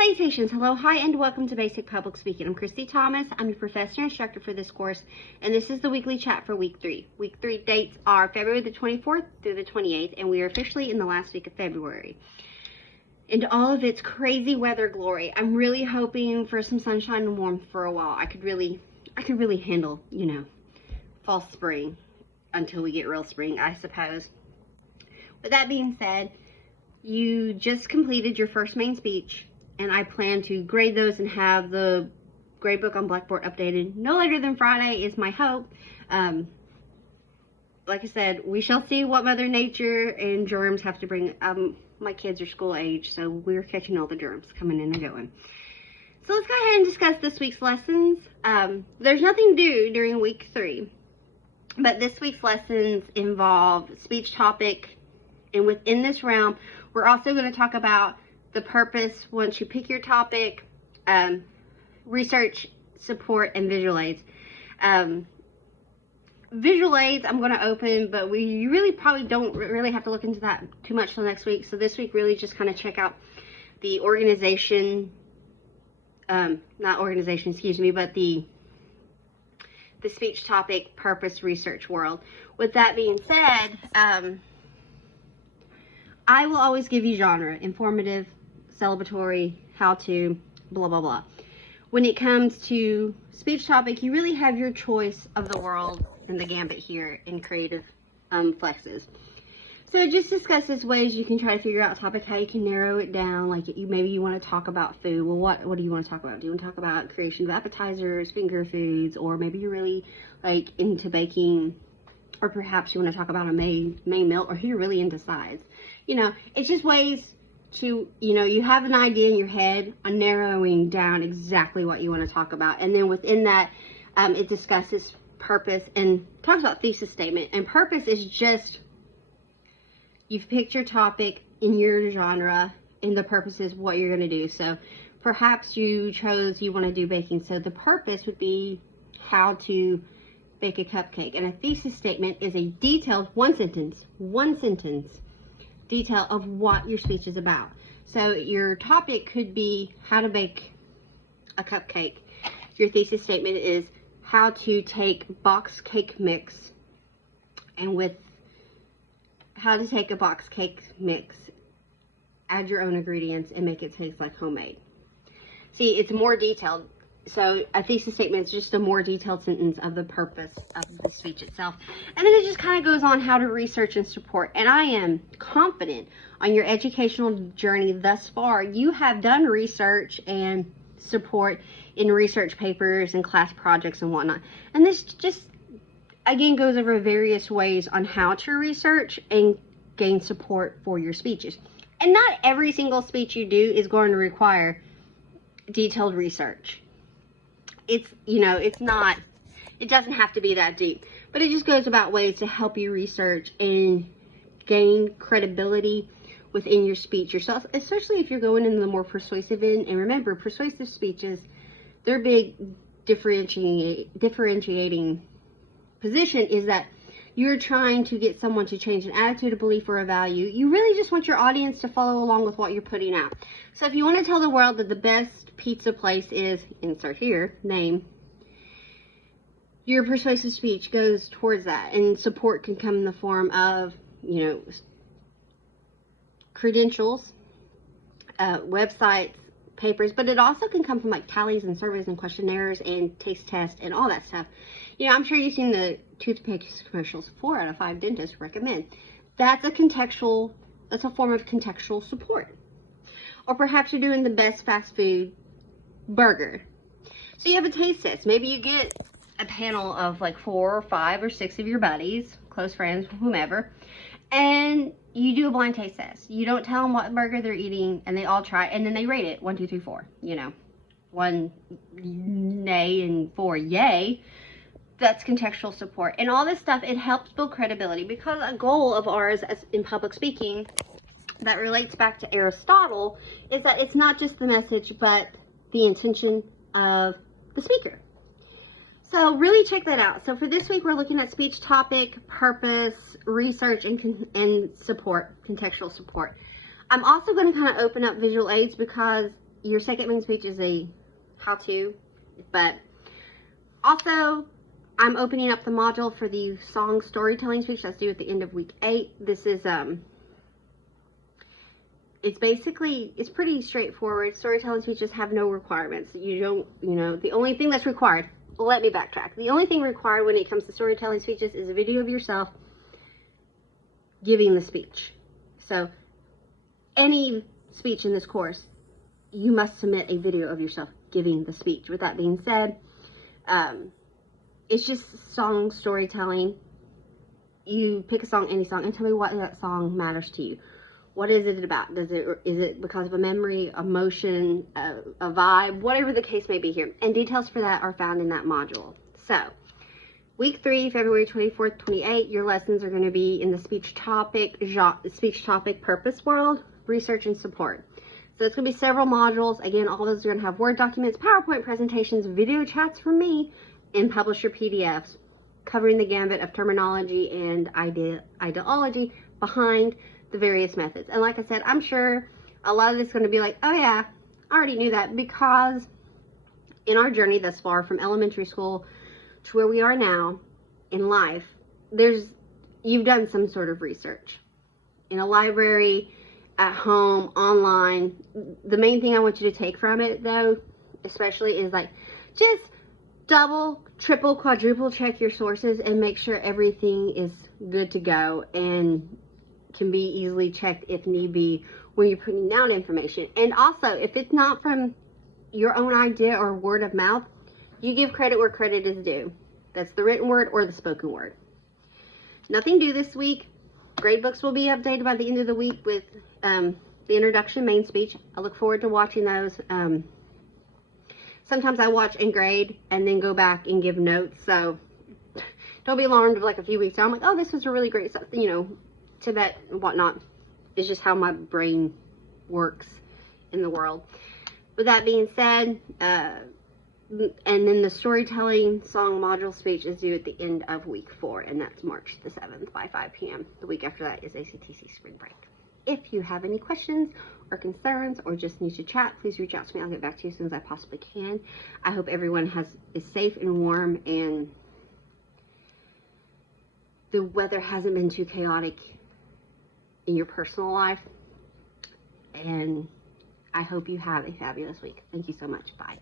Salutations, hello, hi, and welcome to Basic Public Speaking. I'm Christy Thomas. I'm your professor and instructor for this course, and this is the weekly chat for week 3. Week 3 dates are February the 24th through the 28th, and we are officially in the last week of February. And all of its crazy weather glory, I'm really hoping for some sunshine and warmth for a while. I could really handle, fall spring until we get real spring, I suppose. With that being said, you just completed your first main speech, and I plan to grade those and have the grade book on Blackboard updated no later than Friday is my hope. Like I said, we shall see what Mother Nature and germs have to bring. My kids are school age, so we're catching all the germs coming in and going. So let's go ahead and discuss this week's lessons. There's nothing due during week 3, but this week's lessons involve speech topic, and within this realm, we're also going to talk about the purpose once you pick your topic, research, support, and visual aids. Visual aids I'm going to open, but you really probably don't really have to look into that too much till next week. So this week really just kind of check out the organization, not organization, excuse me, but the speech topic, purpose, research world. With that being said, I will always give you genre, informative, celebratory, how to, blah, blah, blah. When it comes to speech topic, you really have your choice of the world and the gambit here in creative flexes. So it just discusses ways you can try to figure out a topic, how you can narrow it down. Like maybe you want to talk about food. Well, what do you want to talk about? Do you want to talk about creation of appetizers, finger foods, or maybe you're really like into baking, or perhaps you want to talk about a main meal, or you're really into sides. It's just ways to, you have an idea in your head on narrowing down exactly what you want to talk about. And then within that, it discusses purpose and talks about thesis statement. And purpose is just, you've picked your topic in your genre, and the purpose is what you're going to do. So perhaps you want to do baking. So the purpose would be how to bake a cupcake. And a thesis statement is a detailed one sentence detail of what your speech is about. So your topic could be how to bake a cupcake. Your thesis statement is how to take box cake mix and add your own ingredients and make it taste like homemade. See, it's more detailed. So a thesis statement is just a more detailed sentence of the purpose of the speech itself. And then it just kind of goes on how to research and support. And I am confident on your educational journey thus far, you have done research and support in research papers and class projects and whatnot. And this just, again, goes over various ways on how to research and gain support for your speeches. And not every single speech you do is going to require detailed research. It doesn't have to be that deep, but it just goes about ways to help you research and gain credibility within your speech yourself, especially if you're going into the more persuasive end. And remember, persuasive speeches, their big differentiating position is that you're trying to get someone to change an attitude, a belief, or a value. You really just want your audience to follow along with what you're putting out. So if you want to tell the world that the best pizza place is, insert here, name, your persuasive speech goes towards that. And support can come in the form of, credentials, websites, papers, but it also can come from like tallies and surveys and questionnaires and taste tests and all that stuff. I'm sure you've seen the toothpaste commercials. 4 out of 5 dentists recommend. That's a form of contextual support. Or perhaps you're doing the best fast food burger. So you have a taste test. Maybe you get a panel of like 4 or 5 or 6 of your buddies, close friends, whomever, and you do a blind taste test. You don't tell them what burger they're eating, and they all try, and then they rate it 1, 2, 3, 4. 1 nay and 4 yay. That's contextual support. And all this stuff, it helps build credibility, because a goal of ours as in public speaking that relates back to Aristotle is that it's not just the message, but the intention of the speaker. So really check that out. So for this week, we're looking at speech topic, purpose, research, and support, contextual support. I'm also going to kind of open up visual aids because your second main speech is a how-to, but also I'm opening up the module for the song storytelling speech that's due at the end of week 8. This is it's pretty straightforward. Storytelling speeches have no requirements. The only thing that's required, let me backtrack. The only thing required when it comes to storytelling speeches is a video of yourself giving the speech. So any speech in this course, you must submit a video of yourself giving the speech. With that being said, it's just song storytelling. You pick a song, any song, and tell me why that song matters to you. What is it about? Is it because of a memory, emotion, a vibe, whatever the case may be here. And details for that are found in that module. So, week 3, February 24th, 28, your lessons are going to be in the speech topic, purpose world, research, and support. So it's going to be several modules. Again, all those are going to have Word documents, PowerPoint presentations, video chats from me, and publisher PDFs covering the gambit of terminology and ideology behind the various methods. And like I said, I'm sure a lot of this is going to be like, oh yeah, I already knew that, because in our journey thus far from elementary school to where we are now in life, you've done some sort of research in a library, at home, online. The main thing I want you to take from it though, especially, is like, just double, triple, quadruple check your sources and make sure everything is good to go and can be easily checked if need be when you're putting down information. And also, if it's not from your own idea or word of mouth, you give credit where credit is due. That's the written word or the spoken word. Nothing due this week. Grade books will be updated by the end of the week with the introduction, main speech. I look forward to watching those. Sometimes I watch and grade and then go back and give notes. So don't be alarmed if like a few weeks I'm like, oh, this was a really great, Tibet and whatnot. It's just how my brain works in the world. With that being said, and then the storytelling song module speech is due at the end of week 4, and that's March the 7th by 5 p.m. The week after that is ACTC spring break. If you have any questions or concerns or just need to chat, please reach out to me. I'll get back to you as soon as I possibly can. I hope everyone is safe and warm, and the weather hasn't been too chaotic in your personal life, and I hope you have a fabulous week. Thank you so much. Bye.